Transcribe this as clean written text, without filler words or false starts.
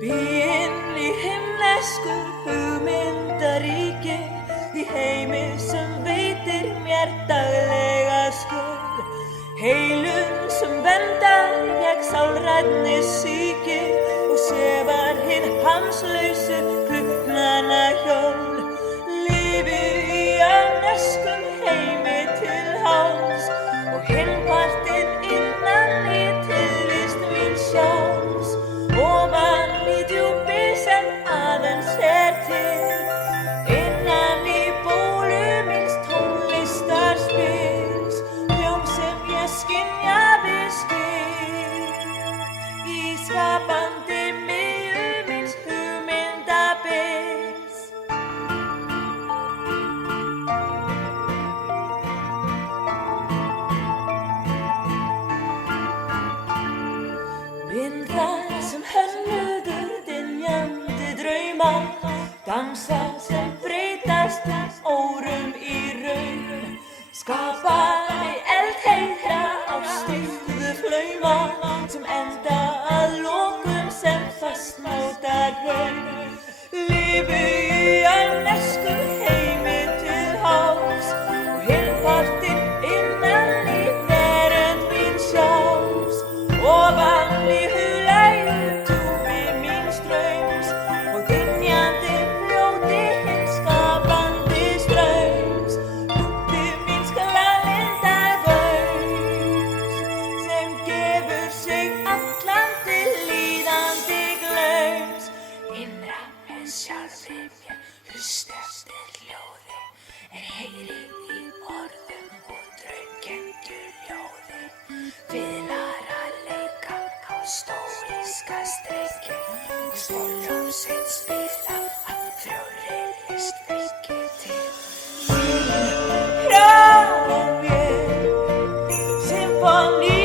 Býinn í himnesku hugmyndaríki, í heimi sem veitir mér daglega skjól. Heilun sem verndar gegn sálrænni sýki og sefar hið hamslausu klukknanna hjól. Lifi í jarðneskum heimi til háls og hinn partinn innan í tilvist mín sjálfs. Ofan í djúpi sem aðeins til, innan í bólu míns tónlistarspils, hljóm sem ég skynja við skil, í skapandi miðju míns hugmyndabils. Vindar sem hönnuður dynjandi drauma, dansa sem breytast órum í raun, skapari eldheitra á stífðu flauma sem enda að lokum sem fastmótar hraun. Lifi í jarðnesku heimi til háls og hinn partinn innan í veröld mín sjálfs. Ofan í huglægu djúpi míns draums og dynjandi fljóti hins skapandi straums, djúpi míns glaðlynda gaums sem gefur sig allan til líðandi glaums. Innra með sjálfri mér hlusta eftir hljóði, heyri í orðum úr draumkenndu ljóði. Fiðlar að leika á stóíska striki og stórhljómsveit spila af frjórri listverki til. Frá mér, symfóní